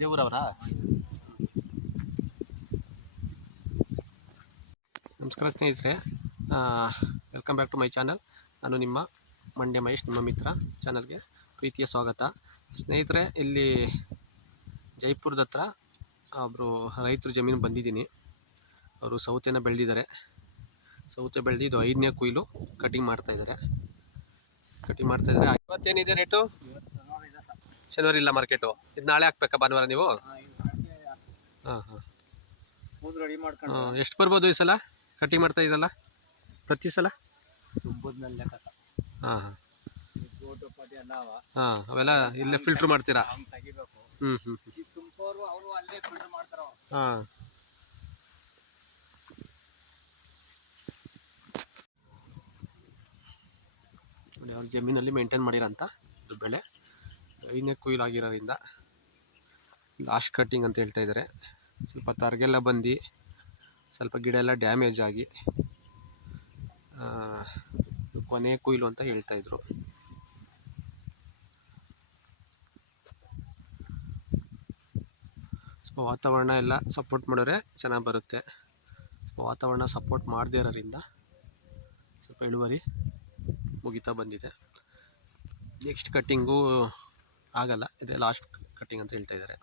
ಇದೇ ಊರವರಾ? ನಮಸ್ಕಾರ ಸ್ನೇಹಿತರೆ, welcome back to my channel. ನಾನು ನಿಮ್ಮ ಮಂಡ್ಯ ಮಹೇಶ್, ನಿಮ್ಮ ಮಿತ್ರ. ಚಾನಲ್ಗೆ ಪ್ರೀತಿಯ ಸ್ವಾಗತ. ಸ್ನೇಹಿತರೆ, ಇಲ್ಲಿ ಜೈಪುರದ ಹತ್ರ ಒಬ್ಬರು ರೈತರು ಜಮೀನು ಬಂದಿದ್ದೀನಿ. ಅವರು ಸೌತೆನ ಬೆಳೆದಿದ್ದಾರೆ. ಸೌತೆ ಬೆಳೆದು ಇದು 5ನೇ ಕುಯ್ಲು ಕಟಿಂಗ್ ಮಾಡ್ತಾಯಿದ್ದಾರೆ. ಇವತ್ತೇನಿದೆ ರೇಟು? ಶನಿವಾರ ಇಲ್ಲ ಮಾರ್ಕೆಟು. ಇದು ನಾಳೆ ಹಾಕ್ಬೇಕಾ ಭಾನುವಾರ ನೀವು? ಹಾಂ ಹಾಂ. ಎಷ್ಟು ಬರ್ಬೋದು ಈ ಸಲ ಕಟಿಂಗ್ ಮಾಡ್ತಾ ಇದ್ರಲ್ಲ ಪ್ರತಿ ಸಲ? ಹಾಂ ಹಾಂ ಹಾಂ. ಅವೆಲ್ಲ ಇಲ್ಲೇ ಫಿಲ್ಟ್ರ್ ಮಾಡ್ತೀರಾ? ಹ್ಞೂ ಹ್ಞೂ ಹಾಂ. ನೋಡಿ, ಅವ್ರ ಜಮೀನಲ್ಲಿ ಮೇಂಟೈನ್ ಮಾಡಿರೋಂಥ ಇದು ಬೆಳೆ 5ನೇ ಕುಯ್ಲು ಆಗಿರೋದ್ರಿಂದ ಲಾಸ್ಟ್ ಕಟ್ಟಿಂಗ್ ಅಂತ ಹೇಳ್ತಾ ಇದ್ದಾರೆ. ಸ್ವಲ್ಪ ತರಗೆಲ್ಲ ಬಂದು ಸ್ವಲ್ಪ ಗಿಡ ಎಲ್ಲ ಡ್ಯಾಮೇಜ್ ಆಗಿ ಕೊನೆ ಕುಯ್ಲು ಅಂತ ಹೇಳ್ತಾಯಿದ್ರು. ಸ್ವಲ್ಪ ವಾತಾವರಣ ಎಲ್ಲ ಸಪೋರ್ಟ್ ಮಾಡಿದ್ರೆ ಚೆನ್ನಾಗಿ ಬರುತ್ತೆ. ವಾತಾವರಣ ಸಪೋರ್ಟ್ ಮಾಡದೇ ಇರೋದ್ರಿಂದ ಸ್ವಲ್ಪ ಇಳುವರಿ ಮುಗಿತಾ ಬಂದಿದೆ. ನೆಕ್ಸ್ಟ್ ಕಟ್ಟಿಂಗು ಆಗಲ್ಲ, ಇದೆ ಲಾಸ್ಟ್ ಕಟ್ಟಿಂಗ್ ಅಂತ ಹೇಳ್ತಾ ಇದ್ದಾರೆ.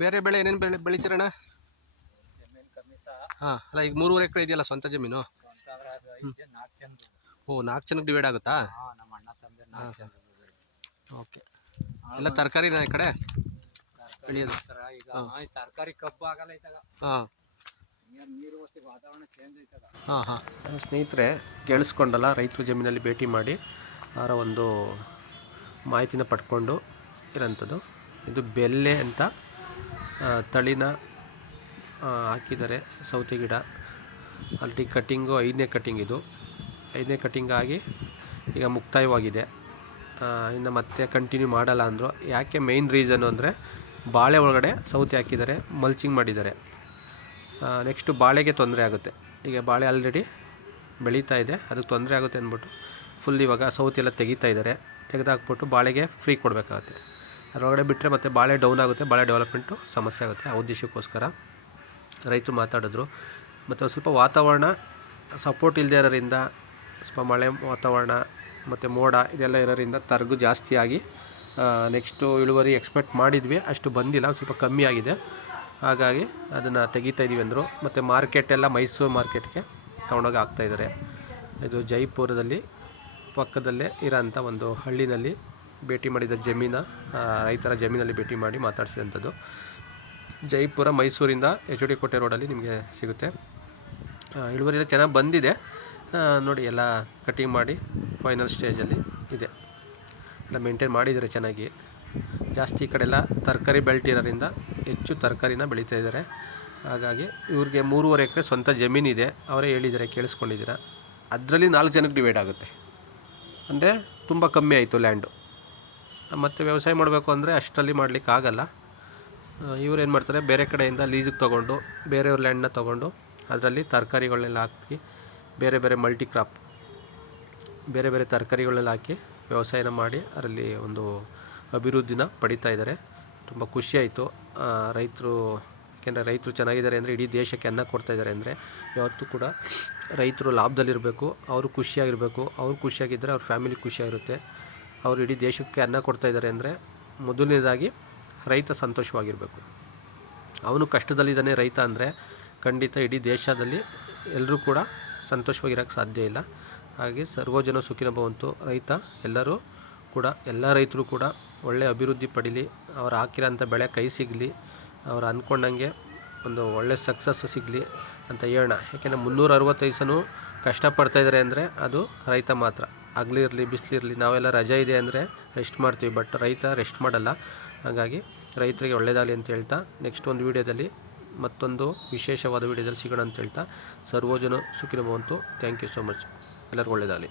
ಬೇರೆ ಬೆಳೆ ಏನೇನು ಬೆಳಿತೀರಣ್ಣ? ಹಾಂ, ಅಲ್ಲ ಈಗ 3.5 ಎಕರೆ ಇದೆಯಲ್ಲ ಸ್ವಂತ ಜಮೀನು? ಓ, 4 ಜನಕ್ಕೆ ಡಿವೈಡ್ ಆಗುತ್ತಾ? ಓಕೆ. ಎಲ್ಲ ತರಕಾರಿನ ಈ ಕಡೆ ಬೆಳೆಯೋದು? ತರಕಾರಿ ಕಬ್ಬು ಆಗಲ್ಲ ಇದ್ದಾಗ. ಹಾಂ ಹಾಂ ಹಾಂ. ಸ್ನೇಹಿತರೆ, ಕೇಳಿಸ್ಕೊಂಡಲ್ಲ, ರೈತರ ಜಮೀನಲ್ಲಿ ಭೇಟಿ ಮಾಡಿ ಅವರ ಒಂದು ಮಾಹಿತಿನ ಪಡ್ಕೊಂಡು ಇರೋಂಥದ್ದು. ಇದು ಬೆಲ್ಲೆ ಅಂತ ತಳಿನ ಹಾಕಿದ್ದಾರೆ. ಸೌತೆ ಗಿಡ ಆಲ್ರೆಡಿ ಕಟ್ಟಿಂಗು 5ನೇ ಕಟ್ಟಿಂಗ್. ಇದು 5ನೇ ಕಟ್ಟಿಂಗ್ ಆಗಿ ಈಗ ಮುಕ್ತಾಯವಾಗಿದೆ. ಇನ್ನು ಮತ್ತೆ ಕಂಟಿನ್ಯೂ ಮಾಡಲ್ಲ ಅಂದರು. ಯಾಕೆ? ಮೇಯ್ನ್ ರೀಸನ್ನು ಅಂದರೆ ಬಾಳೆ ಒಳಗಡೆ ಸೌತೆ ಹಾಕಿದ್ದಾರೆ, ಮಲ್ಚಿಂಗ್ ಮಾಡಿದ್ದಾರೆ. ನೆಕ್ಸ್ಟು ಬಾಳೆಗೆ ತೊಂದರೆ ಆಗುತ್ತೆ. ಈಗ ಬಾಳೆ ಆಲ್ರೆಡಿ ಬೆಳೀತಾ ಇದೆ, ಅದಕ್ಕೆ ತೊಂದರೆ ಆಗುತ್ತೆ ಅಂದ್ಬಿಟ್ಟು ಫುಲ್ ಇವಾಗ ಸೌತೆ ಎಲ್ಲ ತೆಗಿತಾ ಇದ್ದಾರೆ. ತೆಗೆದಾಕ್ಬಿಟ್ಟು ಬಾಳೆಗೆ ಫ್ರೀ ಕೊಡಬೇಕಾಗುತ್ತೆ. ಅದರೊಳಗಡೆ ಬಿಟ್ಟರೆ ಮತ್ತೆ ಬಾಳೆ ಡೌನ್ ಆಗುತ್ತೆ, ಬಾಳೆ ಡೆವಲಪ್ಮೆಂಟು ಸಮಸ್ಯೆ ಆಗುತ್ತೆ. ಆ ಉದ್ದೇಶಕ್ಕೋಸ್ಕರ ರೈತರು ಮಾತಾಡಿದ್ರು. ಮತ್ತು ಸ್ವಲ್ಪ ವಾತಾವರಣ ಸಪೋರ್ಟ್ ಇಲ್ಲದೆ ಇರೋದ್ರಿಂದ, ಸ್ವಲ್ಪ ಮಳೆ ವಾತಾವರಣ ಮತ್ತು ಮೋಡ ಇದೆಲ್ಲ ಇರೋದ್ರಿಂದ ತರ್ಗು ಜಾಸ್ತಿ ಆಗಿ ನೆಕ್ಸ್ಟು ಇಳುವರಿ ಎಕ್ಸ್ಪೆಕ್ಟ್ ಮಾಡಿದ್ವಿ, ಅಷ್ಟು ಬಂದಿಲ್ಲ, ಸ್ವಲ್ಪ ಕಮ್ಮಿ ಆಗಿದೆ. ಹಾಗಾಗಿ ಅದನ್ನು ತೆಗಿತಾ ಇದ್ದೀವಿ ಅಂದರು. ಮತ್ತು ಮಾರ್ಕೆಟೆಲ್ಲ ಮೈಸೂರು ಮಾರ್ಕೆಟ್ಗೆ ತೊಗೊಂಡೋಗಿ ಹಾಕ್ತಾಯಿದ್ದಾರೆ. ಇದು ಜೈಪುರದಲ್ಲಿ ಪಕ್ಕದಲ್ಲೇ ಇರೋಂಥ ಒಂದು ಹಳ್ಳಿನಲ್ಲಿ ಭೇಟಿ ಮಾಡಿದ ರೈತರ ಜಮೀನಲ್ಲಿ ಭೇಟಿ ಮಾಡಿ ಮಾತಾಡಿಸಿದಂಥದ್ದು. ಜೈಪುರ ಮೈಸೂರಿಂದ HOD ಕೋಟೆ ರೋಡಲ್ಲಿ ನಿಮಗೆ ಸಿಗುತ್ತೆ. ಇಳುವರಿ ಎಲ್ಲ ಚೆನ್ನಾಗಿ ಬಂದಿದೆ ನೋಡಿ. ಎಲ್ಲ ಕಟಿಂಗ್ ಮಾಡಿ ಫೈನಲ್ ಸ್ಟೇಜಲ್ಲಿ ಇದೆ. ಎಲ್ಲ ಮೇಂಟೈನ್ ಮಾಡಿದ್ದಾರೆ ಚೆನ್ನಾಗಿ. ಜಾಸ್ತಿ ಈ ಕಡೆ ಎಲ್ಲ ತರಕಾರಿ ಬೆಲ್ಟ್ ಇರೋದ್ರಿಂದ ಹೆಚ್ಚು ತರಕಾರಿನ ಬೆಳೀತಾ ಇದ್ದಾರೆ. ಹಾಗಾಗಿ ಇವ್ರಿಗೆ 3.5 ಎಕರೆ ಸ್ವಂತ ಜಮೀನಿದೆ. ಅವರೇ ಹೇಳಿದ್ದಾರೆ, ಕೇಳಿಸ್ಕೊಂಡಿದ್ದೀರ. ಅದರಲ್ಲಿ 4 ಜನಕ್ಕೆ ಡಿವೈಡ್ ಆಗುತ್ತೆ. ಅಂದರೆ ತುಂಬ ಕಮ್ಮಿ ಆಯಿತು ಲ್ಯಾಂಡು. ಮತ್ತು ವ್ಯವಸಾಯ ಮಾಡಬೇಕು ಅಂದರೆ ಅಷ್ಟರಲ್ಲಿ ಮಾಡಲಿಕ್ಕಾಗಲ್ಲ. ಇವ್ರು ಏನು ಮಾಡ್ತಾರೆ, ಬೇರೆ ಕಡೆಯಿಂದ ಲೀಸಿಗೆ ತೊಗೊಂಡು ಬೇರೆಯವ್ರ ಲ್ಯಾಂಡನ್ನ ತೊಗೊಂಡು ಅದರಲ್ಲಿ ತರಕಾರಿಗಳನ್ನೆಲ್ಲ ಹಾಕಿ ಬೇರೆ ಬೇರೆ ಮಲ್ಟಿ ಕ್ರಾಪ್ ಬೇರೆ ಬೇರೆ ತರಕಾರಿಗಳೆಲ್ಲ ಹಾಕಿ ವ್ಯವಸಾಯನ ಮಾಡಿ ಅದರಲ್ಲಿ ಒಂದು ಅಭಿವೃದ್ಧಿನ ಪಡಿತಾ ಇದ್ದಾರೆ. ತುಂಬ ಖುಷಿಯಾಯಿತು ರೈತರು. ಯಾಕೆಂದರೆ ರೈತರು ಚೆನ್ನಾಗಿದ್ದಾರೆ ಅಂದರೆ ಇಡೀ ದೇಶಕ್ಕೆ ಅನ್ನ ಕೊಡ್ತಾಯಿದ್ದಾರೆ. ಅಂದರೆ ಯಾವತ್ತೂ ಕೂಡ ರೈತರು ಲಾಭದಲ್ಲಿರಬೇಕು, ಅವರು ಖುಷಿಯಾಗಿರಬೇಕು. ಅವ್ರು ಖುಷಿಯಾಗಿದ್ದರೆ ಅವ್ರ ಫ್ಯಾಮಿಲಿ ಖುಷಿಯಾಗಿರುತ್ತೆ. ಅವರು ಇಡೀ ದೇಶಕ್ಕೆ ಅನ್ನ ಕೊಡ್ತಾಯಿದ್ದಾರೆ ಅಂದರೆ ಮೊದಲನೇದಾಗಿ ರೈತ ಸಂತೋಷವಾಗಿರಬೇಕು. ಅವನು ಕಷ್ಟದಲ್ಲಿದ್ದಾನೆ ರೈತ ಅಂದರೆ ಖಂಡಿತ ಇಡೀ ದೇಶದಲ್ಲಿ ಎಲ್ಲರೂ ಕೂಡ ಸಂತೋಷವಾಗಿರೋಕ್ಕೆ ಸಾಧ್ಯ ಇಲ್ಲ. ಹಾಗೆ ಸರ್ವಜನ ಸುಖಿನೋ ಭವಂತು. ರೈತ ಎಲ್ಲರೂ ಕೂಡ, ಎಲ್ಲ ರೈತರು ಕೂಡ ಒಳ್ಳೆಯ ಅಭಿವೃದ್ಧಿ ಪಡೀಲಿ, ಅವ್ರು ಹಾಕಿರೋಂಥ ಬೆಳೆ ಕೈ ಸಿಗಲಿ, ಅವ್ರು ಅಂದ್ಕೊಂಡಂಗೆ ಒಂದು ಒಳ್ಳೆ ಸಕ್ಸಸ್ ಸಿಗಲಿ ಅಂತ ಹೇಳೋಣ. ಯಾಕೆಂದರೆ 365 ದಿವಸನೂ ಕಷ್ಟಪಡ್ತಾಯಿದ್ದಾರೆ ಅಂದರೆ ಅದು ರೈತ ಮಾತ್ರ. ಹಗಲಿರಲಿ ಬಿಸಿಲಿರಲಿ, ನಾವೆಲ್ಲ ರಜೆ ಇದೆ ಅಂದರೆ ರೆಸ್ಟ್ ಮಾಡ್ತೀವಿ, ಬಟ್ ರೈತ ರೆಸ್ಟ್ ಮಾಡಲ್ಲ. ಹಾಗಾಗಿ ರೈತರಿಗೆ ಒಳ್ಳೆಯದಾಗಲಿ ಅಂತ ಹೇಳ್ತಾ, ನೆಕ್ಸ್ಟ್ ಒಂದು ವೀಡಿಯೋದಲ್ಲಿ ಮತ್ತೊಂದು ವಿಶೇಷವಾದ ವೀಡಿಯೋದಲ್ಲಿ ಸಿಗೋಣ ಅಂತ ಹೇಳ್ತಾ, ಸರ್ವಜನ ಸುಖಿನೋ ಭವಂತು. Thank you so much. ಎಲ್ಲರಿಗೂ ಒಳ್ಳೆಯದಾಗಲಿ.